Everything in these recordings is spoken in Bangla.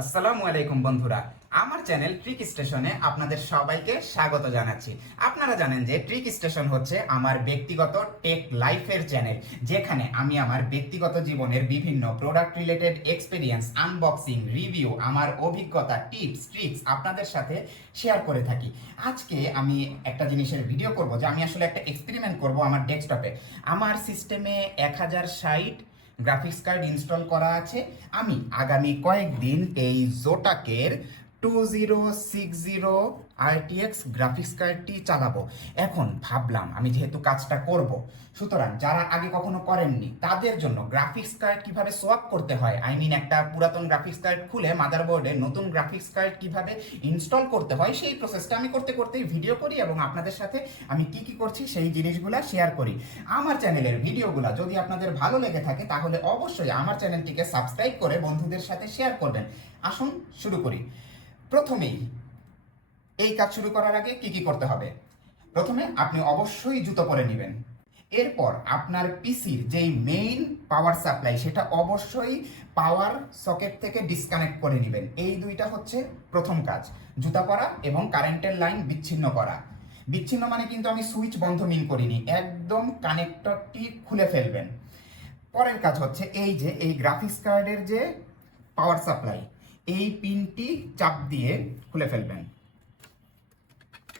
আসসালামু আলাইকুম বন্ধুরা, আমার চ্যানেল ট্রিক স্টেশনে আপনাদের সবাইকে স্বাগত জানাচ্ছি। আপনারা জানেন যে ট্রিক স্টেশন হচ্ছে আমার ব্যক্তিগত টেক লাইফের চ্যানেল, যেখানে আমি আমার ব্যক্তিগত জীবনের বিভিন্ন product related experience unboxing review আমার অভিজ্ঞতা টিপস ট্রিক্স আপনাদের সাথে শেয়ার করে থাকি। আজকে আমি একটা জিনিসের ভিডিও করব যে আমি আসলে একটা এক্সপেরিমেন্ট করব আমার ডেস্কটপে আমার সিস্টেমে এক হাজার ষাট গ্রাফিক্স কার্ড ইনস্টল করা আছে। আমি আগামী কয়েকদিন এই জোটাকের two zero six zero RTX graphics কার্ডটি চালাবো। এখন ভাবলাম আমি যেহেতু কাজটা করব, সুতরাং যারা আগে কখনো করেননি, তাদের জন্য গ্রাফিক্স কার্ড কীভাবে সোয়াপ করতে হয়? আই মিন একটা পুরাতন গ্রাফিক্স কার্ড খুলে মাদারবোর্ডে নতুন গ্রাফিক্স কার্ড কীভাবে ইনস্টল করতে হয়, সেই প্রসেসটা আমি করতে করতেই ভিডিও করি এবং আপনাদের সাথে আমি কি কি করছি সেই জিনিসগুলো শেয়ার করি। আমার চ্যানেলের ভিডিওগুলো যদি আপনাদের ভালো লেগে থাকে, তাহলে অবশ্যই আমার চ্যানেলটিকে সাবস্ক্রাইব করে বন্ধুদের সাথে শেয়ার করবেন। আসুন শুরু করি। প্রথমেই এই কাজ শুরু করার আগে কি কি করতে হবে? প্রথমে আপনি অবশ্যই জুতো পরে নেবেন। এরপর আপনার পিসির যেই মেইন পাওয়ার সাপ্লাই সেটা অবশ্যই পাওয়ার সকেট থেকে ডিসকানেক্ট করে নেবেন। এই দুইটা হচ্ছে প্রথম কাজ, জুতা পরা এবং কারেন্টের লাইন বিচ্ছিন্ন করা। বিচ্ছিন্ন মানে কিন্তু আমি সুইচ বন্ধ মিন করিনি, একদম কানেক্টরটি খুলে ফেলবেন। পরের কাজ হচ্ছে এই যে, এই গ্রাফিক্স কার্ডের যে পাওয়ার সাপ্লাই এই পিনটি চাপ দিয়ে খুলে ফেলবেন।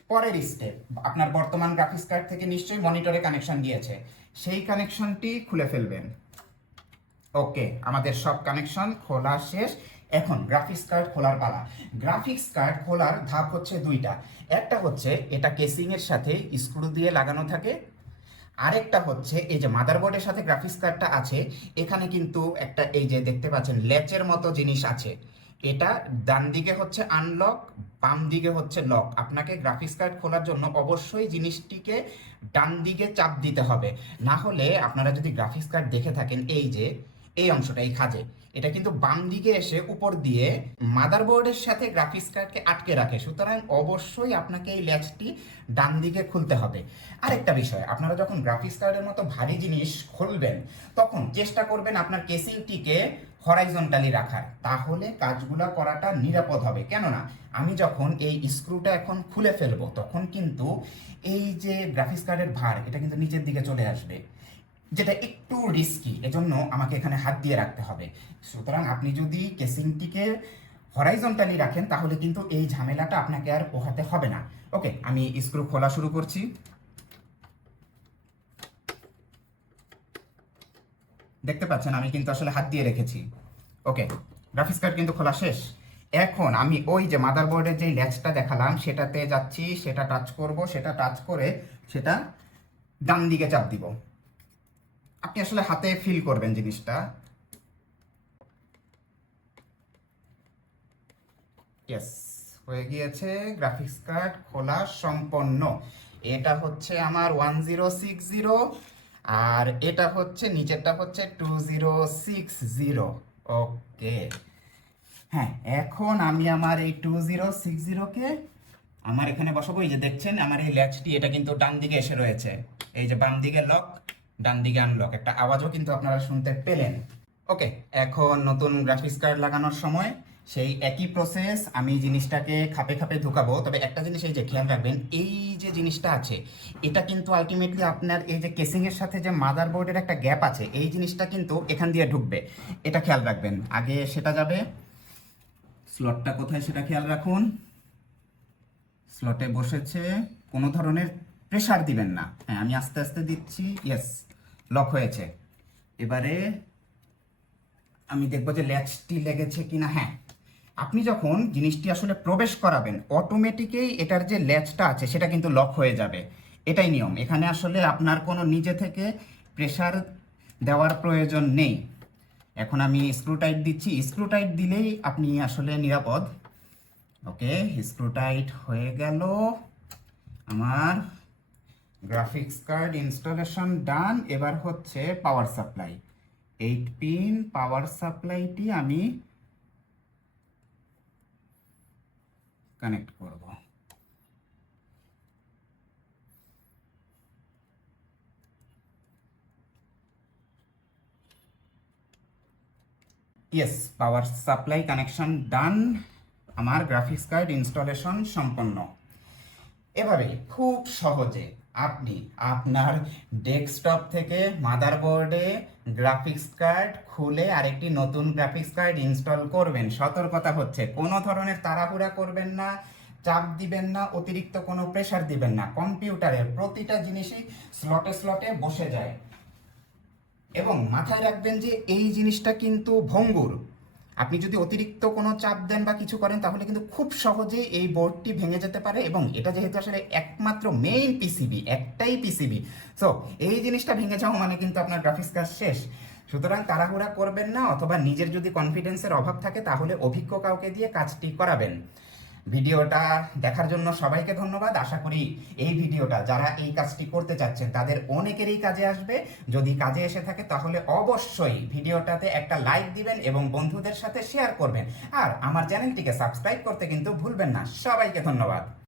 পরের স্টেপ আপনার বর্তমান গ্রাফিক্স কার্ড থেকে নিশ্চয়ই মনিটরে কানেকশন দিয়েছে সেই কানেকশনটি খুলে ফেলবেন। ওকে আমাদের সব কানেকশন খোলা শেষ। এখন গ্রাফিক্স কার্ড খোলার পালা। গ্রাফিক্স কার্ড খোলার ধাপ হচ্ছে দুইটা। একটা হচ্ছে এটা কেসিং এর সাথে স্ক্রু দিয়ে লাগানো থাকে। আরেকটা হচ্ছে এই যে মাদারবোর্ডের সাথে গ্রাফিক্স কার্ডটা আছে। এখানে কিন্তু একটা এই যে দেখতে পাচ্ছেন ল্যাচের মতো জিনিস আছে। এটা ডান দিকে হচ্ছে আনলক বাম দিকে হচ্ছে লক আপনাকে গ্রাফিক্স কার্ড খোলার জন্য অবশ্যই জিনিসটিকে ডান দিকে চাপ দিতে হবে। না হলে আপনারা যদি গ্রাফিক্স কার্ড দেখে থাকেন, এই যে, এই অংশটা, এই খাজে, এটা কিন্তু বাম দিকে এসে উপর দিয়ে মাদারবোর্ডের সাথে গ্রাফিক্স কার্ডকে আটকে রাখে। সুতরাং অবশ্যই আপনাকে এই ল্যাচটি ডান দিকে খুলতে হবে। আরেকটা বিষয়, আপনারা যখন গ্রাফিক্স কার্ডের মতো ভারী জিনিস খুলবেন, তখন চেষ্টা করবেন আপনার কেসিংটিকে হরাইজন্টালি রাখার। তাহলে কাজগুলো করাটা নিরাপদ হবে। কেননা, আমি যখন এই স্ক্রুটা এখন খুলে ফেলব, তখন কিন্তু এই যে গ্রাফিক্স কার্ডের ভার, এটা কিন্তু নিচের দিকে চলে আসবে। যেটা একটু রিস্কি এজন্য আমাকে এখানে হাত দিয়ে রাখতে হবে। সুতরাং আপনি যদি কেসিংটিকে হরাইজন্টালি রাখেন, তাহলে কিন্তু এই ঝামেলাটা আপনাকে আর পোহাতে হবে না। ওকে আমি স্ক্রু খোলা শুরু করছি। দেখতে পাচ্ছেন, আমি কিন্তু আসলে হাত দিয়ে রেখেছি। ওকে গ্রাফিক্স কার্ড কিন্তু খোলা শেষ। এখন আমি ওই যে মাদারবোর্ডের যে ল্যাচটা দেখালাম, সেটাতে যাচ্ছি, সেটা টাচ করব, সেটা টাচ করে সেটা ডান দিকে চাপ দিব। আপনি আসলে হাতে ফিল করবেন জিনিসটা। ইয়েস হয়ে গিয়েছে গ্রাফিক্স কার্ড খোলা সম্পন্ন। এটা হচ্ছে আমার ওয়ান জিরো সিক্স জিরো আর এটা হচ্ছে, নিচেরটা হচ্ছে two zero six zero okay. হ্যাঁ এখন আমি আমার এই টু জিরো সিক্স জিরোকে আমার এখানে বসাবো। এই যে দেখছেন, আমার এই ল্যাচটি এটা কিন্তু ডান দিকে এসে রয়েছে। এই যে বাম দিকে লক ডান দিকে আনলক একটা আওয়াজও কিন্তু আপনারা শুনতে পেলেন। ওকে, এখন নতুন গ্রাফিক্স কার্ড লাগানোর সময় সেই একই প্রসেস আমি জিনিসটাকে খাপে খাপে ঢুকাবো। তবে একটা জিনিস এই যে খেয়াল রাখবেন, এই যে জিনিসটা আছে, এটা কিন্তু আলটিমেটলি আপনার এই যে কেসিংয়ের সাথে যে মাদারবোর্ডের একটা গ্যাপ আছে, এই জিনিসটা কিন্তু এখান দিয়ে ঢুকবে। এটা খেয়াল রাখবেন। আগে সেটা যাবে। স্লটটা কোথায় সেটা খেয়াল রাখুন। স্লটে বসেছে। কোনো ধরনের প্রেসার দিবেন না। হ্যাঁ আমি আস্তে আস্তে দিচ্ছি। ইয়েস লক হয়েছে। এবারে আমি দেখব যে ল্যাচটি লেগেছে কিনা। হ্যাঁ আপনি যখন জিনিসটি আসলে প্রবেশ করাবেন অটোমেটিকেই এটার যে ল্যাচটা আছে, সেটা কিন্তু লক হয়ে যাবে। এটাই নিয়ম। এখানে আসলে আপনার কোনো নিজে থেকে প্রেসার দেওয়ার প্রয়োজন নেই। এখন আমি স্ক্রুটাইট দিচ্ছি। স্ক্রু টাইট দিলেই আপনি আসলে নিরাপদ। ওকে স্ক্রুটাইট হয়ে গেল। আমার গ্রাফিক্স কার্ড ইনস্টলেশন ডান এবার হচ্ছে power supply eight pin power সাপ্লাইটি আমি কানেক্ট করব। Yes power supply connection done আমার গ্রাফিক্স কার্ড ইনস্টলেশন সম্পন্ন। এভাবে খুব সহজে আপনি আপনার ডেস্কটপ থেকে মাদারবোর্ডে গ্রাফিক্স কার্ড খুলে আরেকটি নতুন গ্রাফিক্স কার্ড ইনস্টল করবেন। সতর্কতা হচ্ছে, কোনো ধরনের তাড়াহুড়া করবেন না, চাপ দিবেন না, অতিরিক্ত কোনো প্রেসার দিবেন না। কম্পিউটারের প্রতিটা জিনিসই স্লটে স্লটে বসে যায়। এবং মাথায় রাখবেন যে এই জিনিসটা কিন্তু ভঙ্গুর। আপনি যদি অতিরিক্ত কোনো চাপ দেন বা কিছু করেন, তাহলে কিন্তু খুব সহজে এই বোর্ডটি ভেঙে যেতে পারে এবং এটা যেহেতু আসলে একমাত্র মেইন পিসিবি একটাই পিসিবি সো এই জিনিসটা ভেঙে যাওয়া মানে কিন্তু আপনার গ্রাফিক্স কাজ শেষ। সুতরাং তাড়াহুড়া করবেন না অথবা নিজের যদি কনফিডেন্সের অভাব থাকে, তাহলে অভিজ্ঞ কাউকে দিয়ে কাজটি করাবেন। ভিডিওটা দেখার জন্য সবাইকে ধন্যবাদ। আশা করি এই ভিডিওটা যারা এই কাজটি করতে চাচ্ছেন, তাদের অনেকেরই কাজে আসবে। যদি কাজে এসে থাকে, তাহলে অবশ্যই ভিডিওটাতে একটা লাইক দিবেন এবং বন্ধুদের সাথে শেয়ার করবেন। আর আমার চ্যানেলটিকে সাবস্ক্রাইব করতে কিন্তু ভুলবেন না। সবাইকে ধন্যবাদ।